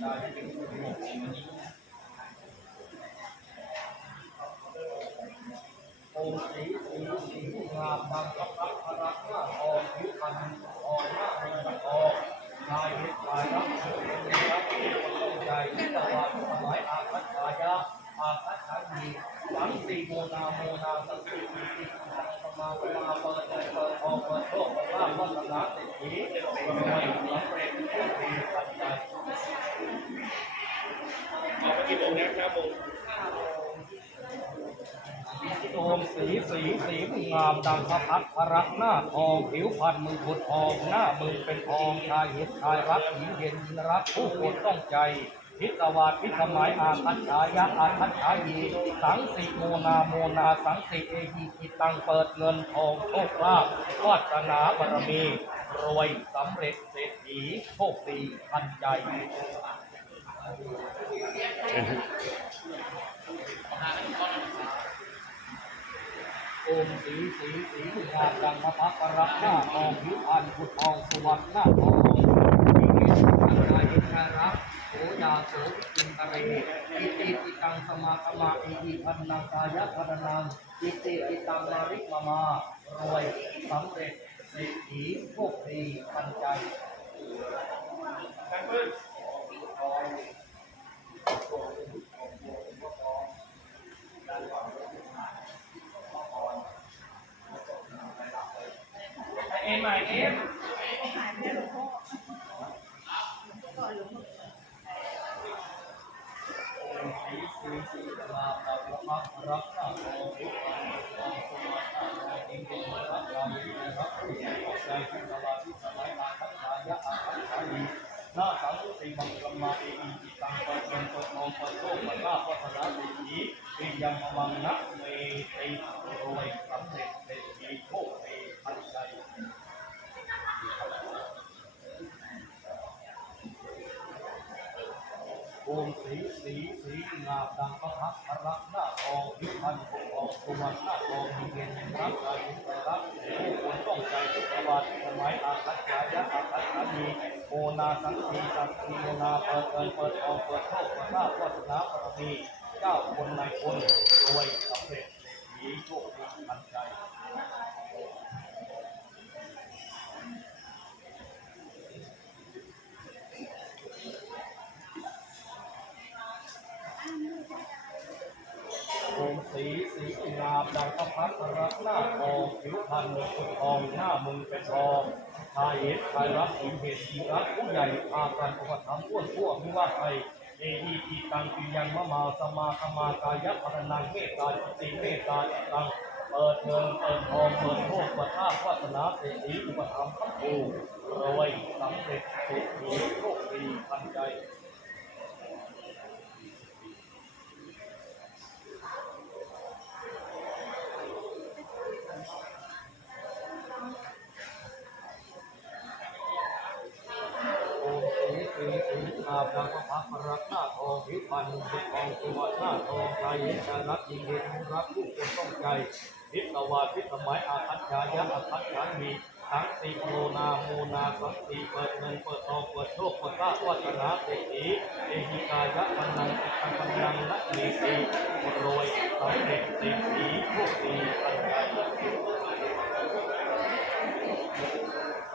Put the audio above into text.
ใจ งค์สีสีสีงามดังพระพักตร์พระรักหน้าทองผิวพรรณอ่อนหน้าเมืองทองนายเวทชายรักเสือเป็นรักที่คนต้องใจที่ตะวันสมัยอาคัตฉายะอาคัตฉายีสังสีโมนาโมนาสังามาเปิดเปิดเปิดทองเปิดโชคเปิดลาภวัฒนาเศรษฐีรวยสำเร็จผู้ดีปัจจัยออกมากี่โมงนะเก้าโมงโอมสีสีสีงามดังพระพักตร์พระรักหน้าทองผิวพรรณมึงผุดทองหน้ามึงเป็นทองชายเห็นชายรักหญิงเห็นหญิงรักผู้คนต้องใจพิศวาสพิสมัยอาคัตฉายะอาคัตฉายีสังสิโมนาโมนาสังสิเอหีกิตังเปิดเงินทองโชคลาภวาสนาบารมีรวยสำเร็จเศรษฐีโชคดีทันใจ โอมสีสีสีมุงามดังพระพักตร์รักหน้าทองผิวพรรณผุดทองสวรรค์หน้าทองมีเกศทั้งกายอินทารักโสยาโสวินตเรอิติปิตังสมาคมาอิหิพันนังกายะพันนังอิติปิตังมาริกมามารวยสำเร็จเศรษฐีโชคดีทันใจ แป๊บนึง เอ็ มใหม่เอ็มสีสีสีลาภะพักรักษาโลวามาธิในดินดินรักเราในรักผู้ใจใจที่ตลาดที่สมัยอาคัตฉายะอาคัตฉายีหน้าสังสีมังกรมาเอหิจิตังเปิดเงินเปิดทองเปิดโชคเปิดลาภวัฒนาเศรษฐีปิยังมังนะเมติรยสำเร็จเศรษฐีโช โอมสีสีสีนาดังพระพักพระรักหน้าทองยุพันธ์ทองสุวรรณหน้าทองมีเงินรักกายใจรักผู้คนต้องใจทุกประวัติสมัยอาคัตยายะอาคัตยามีโมนาสังสีสังสีโมนาเปิดเงินเปิดทองเปิดโชคเปิดลาภวาสนาบารมีเจ้าคนนายคนรวย สีสีงามดังพระพักตร์รักหน้าทองผิวพรรณมึงเป็นทองหน้ามึงเป็นทองชายเห็นชายรักหญิงเห็นหญิงรักผู้ใหญ่พากันอุปถัมภ์พ้วนพวกมิว่าใครเอหีอีตังปิยังมะมาสมาคมากายะพรนังเมตตาจิตติเมตตาจิตตังเปิดเงินเปิดทองเปิดโชคเปิดลาวาสนาเศรษฐีอุปถัมภ์พันผูรวยสำเร็จเศรษฐีโชคดีทันใจ สีสีสีอาดังพระพักตร์รักหน้าทองผิวพรรณบุตรทองสุวรรณทองใจเห็นใจรักยิงเห็นรักผู้คนต้องใจพิศวาพิสมัยอาคัตฉายะอาคัตฉามีทั้งสีโมนาโมนาสังสีเปิดเงินเปิดทองเปิดโชคเปิดลาภวัฒนาเศรษฐีเอหิกายะพันนังจิตตังพันนังและมีสีรวยสำเร็จเศรษฐีโชคดีปัญญา